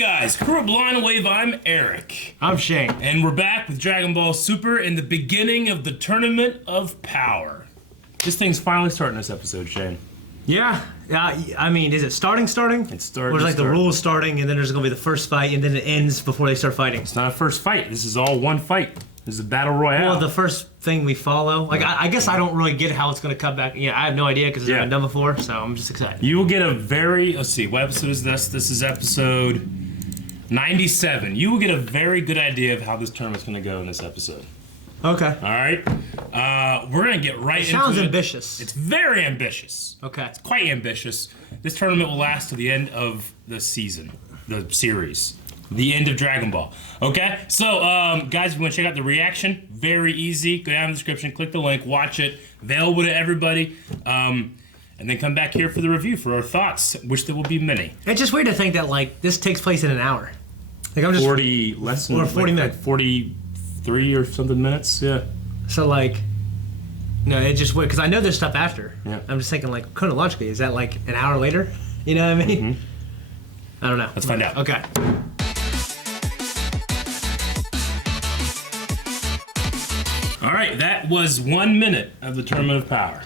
guys, Kuro Blind Wave, I'm Eric. I'm Shane. And we're back with Dragon Ball Super in the beginning of the Tournament of Power. This thing's finally starting this episode, Shane. Yeah, I mean, is it starting? It's starting. Or is like the rules starting, and then there's going to be the first fight, and then it ends before they start fighting? It's not a first fight. This is all one fight. This is a battle royale. Well, the first thing we follow. Like, I guess I don't really get how it's going to come back. Yeah, I have no idea because it's never been done before, so I'm just excited. You will get a very, let's see, what episode is this? This is episode 97. You will get a very good idea of how this tournament's going to go in this episode. Okay. All right? We're going to get right into it. Sounds ambitious. It's very ambitious. Okay. It's quite ambitious. This tournament will last to the end of the season, the series. The end of Dragon Ball. Okay? So, guys, if you want to check out the reaction, very easy. Go down in the description, click the link, watch it. Available to everybody. And then come back here for the review for our thoughts, which there will be many. It's just weird to think that, like, this takes place in an hour. Like, I'm just... 40, less than... Or 40 minutes. Like 43 or something minutes, yeah. So, like... No, it's just weird, because I know there's stuff after. Yeah. I'm just thinking, like, chronologically, is that, like, an hour later? You know what I mean? I don't know. Let's find out. Okay. All right, that was 1 minute of the Tournament of Power.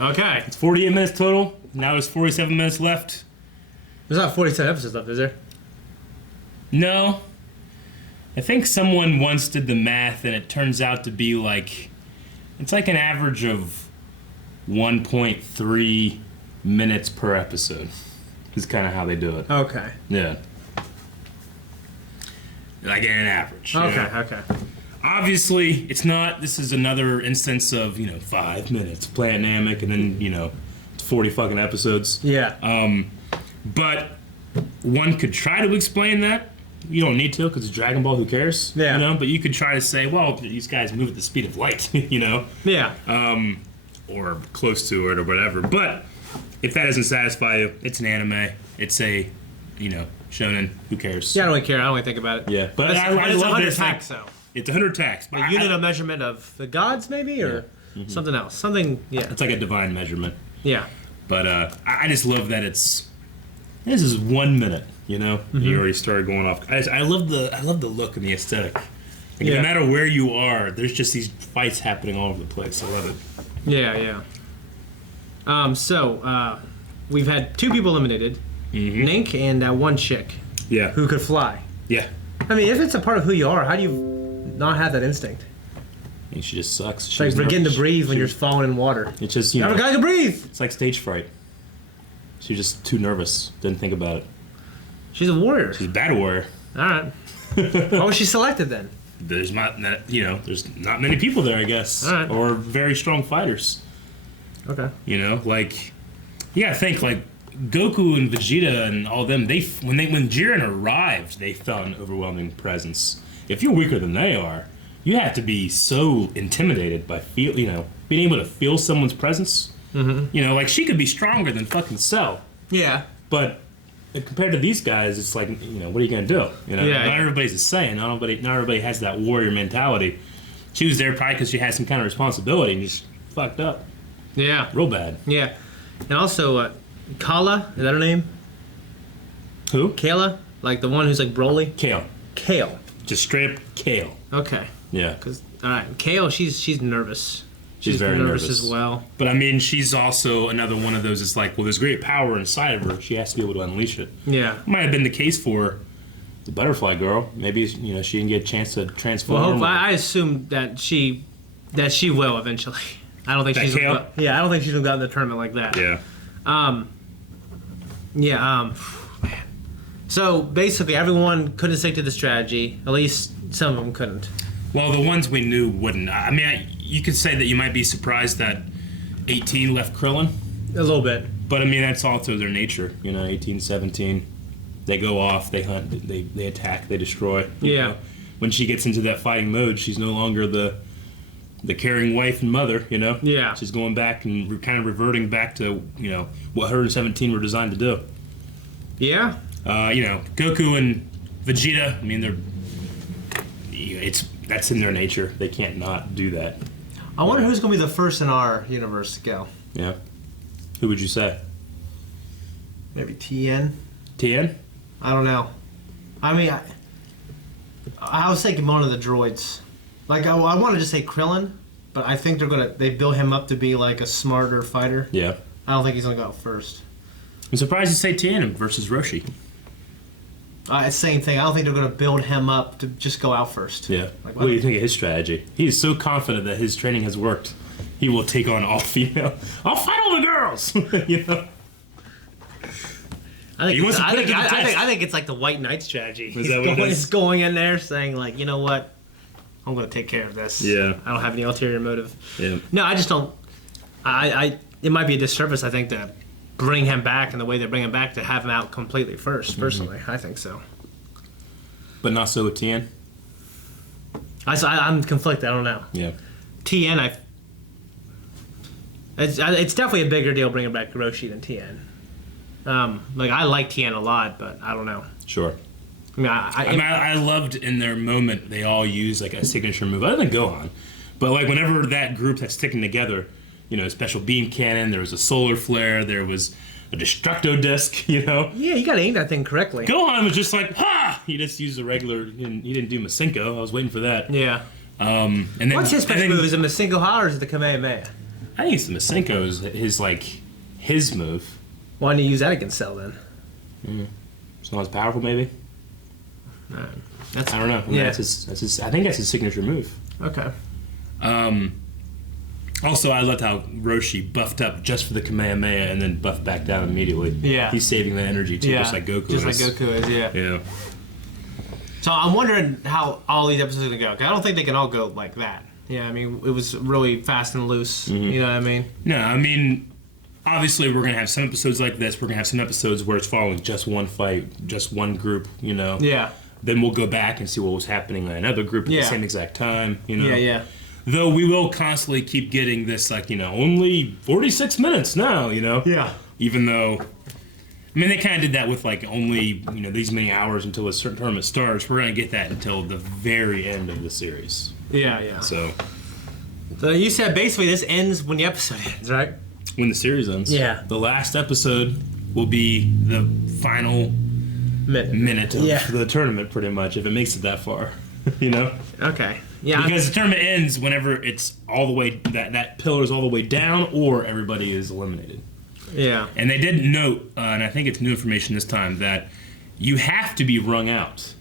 Okay. It's 48 minutes total. Now there's 47 minutes left. There's not 47 episodes left, is there? No. I think someone once did the math, and it turns out to be like... It's like an average of 1.3 minutes per episode. Is kind of how they do it. Okay. Yeah. Like an average. Okay, You know? okay. Obviously, it's not. This is another instance of, 5 minutes, play dynamic, and then, 40 fucking episodes. Yeah. But one could try to explain that. You don't need to, because it's Dragon Ball, who cares? Yeah. But you could try to say, well, these guys move at the speed of light, Yeah. or close to it, or whatever. But if that doesn't satisfy you, it's an anime. It's a, shonen. Who cares? Yeah, I don't really care. I don't really think about it. Yeah, but It's, I it's love 100 this tax, thing. though. It's 100 tax. A unit of measurement of the gods, maybe? Or something else. Something, yeah. It's like a divine measurement. Yeah. But I just love that this is 1 minute, You already started going off. I love the look and the aesthetic. Like, no matter where you are, there's just these fights happening all over the place. I love it. Yeah, yeah. So, we've had 2 people eliminated. Nink and 1 chick. Yeah. Who could fly. Yeah. I mean, if it's a part of who you are, how do you not have that instinct? I think she just sucks. It's like forgetting to breathe when you're falling in water. It's just, Now a guy can breathe! It's like stage fright. She's just too nervous. Didn't think about it. She's a warrior. She's a battle warrior. Alright. Why was she selected then? There's not, there's not many people there, I guess. All right. Or very strong fighters. Okay. I think like Goku and Vegeta and all them. When Jiren arrived, they felt an overwhelming presence. If you're weaker than they are, you have to be so intimidated by being able to feel someone's presence. Like she could be stronger than fucking Cell. Yeah. But compared to these guys, it's like, what are you gonna do? Not everybody's the same. Not everybody has that warrior mentality. She was there probably because she had some kind of responsibility and just fucked up. Yeah. Real bad. Yeah. And also, Kala, is that her name? Who? Kayla? Like the one who's like Broly? Kale. Kale. Just straight up Kale. Okay. Yeah. Alright, Kale, she's nervous. She's very nervous as well. But I mean, she's also another one of those. It's like, well, there's great power inside of her. She has to be able to unleash it. Yeah. Might have been the case for the Butterfly Girl. Maybe she didn't get a chance to transform. Well, I assume that she will eventually. I don't think she's. Kale? Yeah, I don't think she's gonna go in the tournament like that. Yeah. Man. So basically, everyone couldn't stick to the strategy. At least some of them couldn't. Well, the ones we knew wouldn't. I mean, you could say that you might be surprised that 18 left Krillin. A little bit. But I mean, that's also their nature. 18, 17. They go off, they hunt, they attack, they destroy. You know? When she gets into that fighting mode, she's no longer the caring wife and mother, Yeah. She's going back and kind of reverting back to, what her and 17 were designed to do. Yeah. Goku and Vegeta, I mean, that's in their nature. They can't not do that. I wonder who's going to be the first in our universe to go. Yeah. Who would you say? Maybe Tien? Tien? I don't know. I mean, I was thinking one of the droids. Like, I want to just say Krillin, but I think they build him up to be like a smarter fighter. Yeah. I don't think he's gonna go out first. I'm surprised you say Tien versus Roshi. Same thing. I don't think they're gonna build him up to just go out first. Yeah. Like, what do you think of his strategy? He is so confident that his training has worked. He will take on all female. I'll fight all the girls. You know. I think, He wants to put it to the test. I think it's like the White Knight strategy. Is that what it is? He's going in there saying like, you know what, I'm going to take care of this. Yeah. I don't have any ulterior motive. Yeah. No, I just don't. It might be a disservice, I think, to bring him back and the way they bring him back to have him out completely first. Personally, I think so. But not so with Tien. I'm conflicted. I don't know. Yeah. Tien, it's definitely a bigger deal bringing back Roshi than Tien. Like I like Tien a lot, but I don't know. Sure. I mean, I loved in their moment they all used like a signature move other than Gohan, but like whenever that group that's sticking together, you know, special beam cannon, there was a solar flare, there was a destructo disc, you know. Yeah, you got to aim that thing correctly. Gohan was just like, ha! He just used a regular. He didn't do Masenko. I was waiting for that. Yeah. And then What's his special move? Is it Masenko Ha or is it the Kamehameha? I think it's the Masenko is his move. Why didn't you use that against Cell then? It's not as powerful, maybe. I don't know. I mean, yeah. that's his. I think that's his signature move. Okay. Also, I loved how Roshi buffed up just for the Kamehameha and then buffed back down immediately. Yeah. He's saving that energy too, Yeah. just like Goku Just is. like Goku is, yeah. Yeah. So I'm wondering how all these episodes are gonna go. 'Cause I don't think they can all go like that. Yeah, I mean, it was really fast and loose. You know what I mean? No, I mean, obviously we're gonna have some episodes like this. We're gonna have some episodes where it's following just one fight, just one group. You know. Yeah. Then we'll go back and see what was happening in another group at the same exact time. You know. Yeah, yeah. Though we will constantly keep getting this, like, you know, only 46 minutes now, you know? Yeah. Even though, I mean, they kind of did that with, like, only, you know, these many hours until a certain tournament starts. We're going to get that until the very end of the series. Yeah, yeah. So you said basically this ends when the episode ends, right? when the series ends, Yeah. the last episode will be the final minute of the tournament, pretty much, if it makes it that far, you know? Okay. Yeah. Because the tournament ends whenever it's all the way, that pillar is all the way down or everybody is eliminated. Yeah. And they did note, and I think it's new information this time, that you have to be wrung out.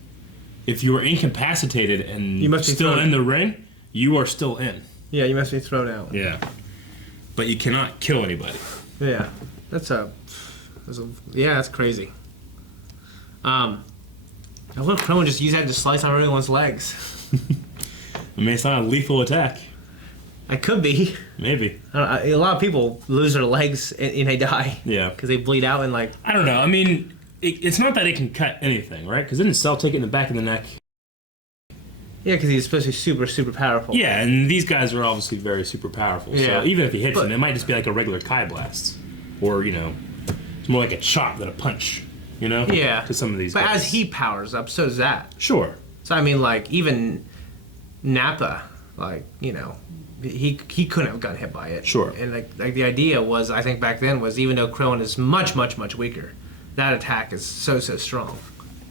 If you are incapacitated and You must be still thrown. in the ring, you are still in. Yeah, you must be thrown out. Yeah. But you cannot kill anybody. Yeah. That's crazy. I wonder if Krillin just use that to slice on everyone's legs. I mean, it's not a lethal attack. It could be. Maybe. A lot of people lose their legs and they die. Yeah. Because they bleed out and like. I don't know. I mean, it's not that it can cut anything, right? Because didn't Cell take it in the back of the neck? Yeah, because he's supposed to be super, super powerful. Yeah, and these guys are obviously very super powerful. Yeah. So even if he hits him, it might just be like a regular Kai blast. Or, you know, it's more like a chop than a punch, you know? Yeah. To some of these But guys. as he powers up, so does that. Sure. So I mean, like even Nappa, like you know, he couldn't have gotten hit by it. Sure. And like the idea was, I think back then was even though Krillin is much weaker, that attack is so strong.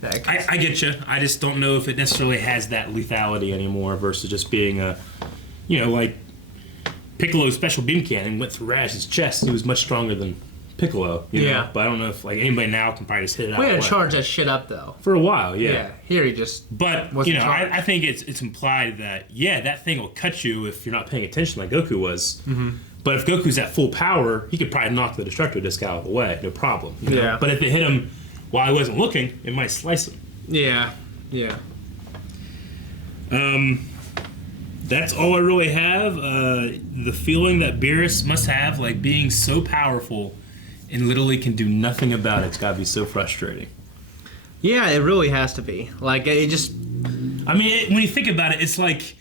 That I get you. I just don't know if it necessarily has that lethality anymore versus just being a, you know, like Piccolo's special beam cannon went through Raz's chest. He was much stronger than Piccolo. You know? But I don't know if like anybody now can probably just hit it out. we had of to the charge that shit up though. for a while, yeah. Here he just. But wasn't you know, charged. I think it's implied that that thing will cut you if you're not paying attention like Goku was. Mm-hmm. But if Goku's at full power, he could probably knock the Destructo Disc out of the way, no problem. You know? Yeah. But if it hit him while he wasn't looking, it might slice him. Yeah. Yeah. That's all I really have. The feeling that Beerus must have, like being so powerful and literally can do nothing about it's gotta be so frustrating. Yeah, it really has to be. Like it just. I mean, when you think about it, it's like,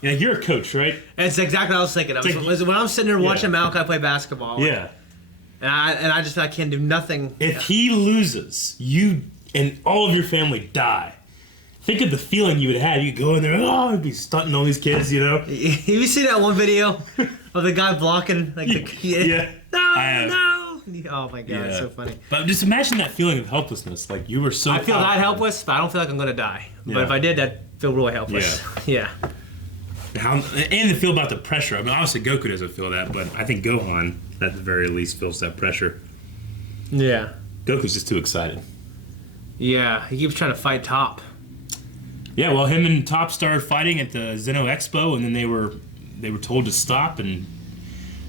you know, you're a coach, right? It's exactly what I was thinking. When I'm sitting there watching Malachi play basketball. Yeah. And I just I can't do nothing. If he loses, you and all of your family die. Think of the feeling you would have. You go in there, oh, you'd be stunting all these kids, you know? You see that one video of the guy blocking like the kid? Yeah. No. Oh my god, it's so funny. But just imagine that feeling of helplessness. Like you were so. I feel powerful. that helpless, but I don't feel like I'm gonna die. Yeah. But if I did, I'd feel really helpless. Yeah. And the feel about the pressure. I mean, obviously Goku doesn't feel that, but I think Gohan, at the very least, feels that pressure. Yeah. Goku's just too excited. Yeah, he keeps trying to fight Top. Yeah, well, him and Top started fighting at the Zeno Expo, and then they were told to stop, and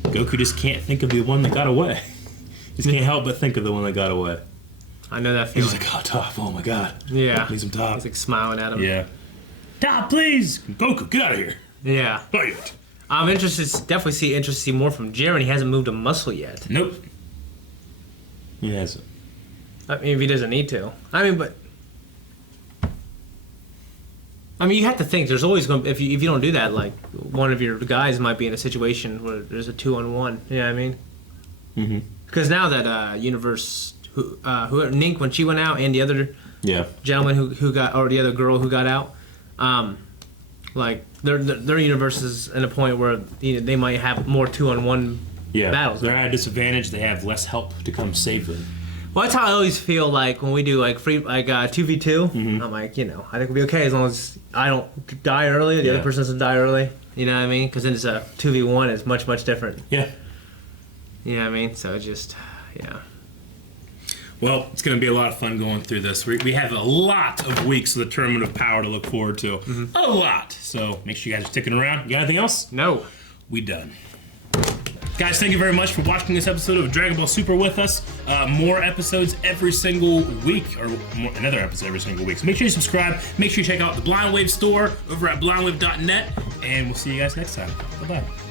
Goku just can't think of the one that got away. Just can't help but think of the one that got away. I know that feeling. He's like, oh, Top, oh my god. Yeah. Need some Top. He's like smiling at him. Yeah. Top, please! Goku, get out of here. Yeah. Fight! I'm interested to see more from Jiren. He hasn't moved a muscle yet. Nope. He hasn't. I mean, if he doesn't need to. You have to think. There's always going to, if you don't do that, like one of your guys might be in a situation where there's a 2-on-1. You know what I mean? Mm-hmm. Because now that Universe, who Nink when she went out, and the other gentleman who got, or the other girl who got out, like their universe is in a point where they might have more 2-on-1 battles. They're at a disadvantage. They have less help to come save them. Well, that's how I always feel like when we do like 2v2. Mm-hmm. I'm like, I think we'll be okay as long as I don't die early, the other person doesn't die early. You know what I mean? Because then it's a 2v1 is much, much different. Yeah. You know what I mean? So just, yeah. Well, it's going to be a lot of fun going through this. We have a lot of weeks of the Tournament of Power to look forward to. Mm-hmm. A lot. So make sure you guys are sticking around. You got anything else? No. We done. Guys, thank you very much for watching this episode of Dragon Ball Super with us. More episodes every single week, or another episode every single week. So make sure you subscribe. Make sure you check out the Blind Wave store over at blindwave.net. And we'll see you guys next time. Bye-bye.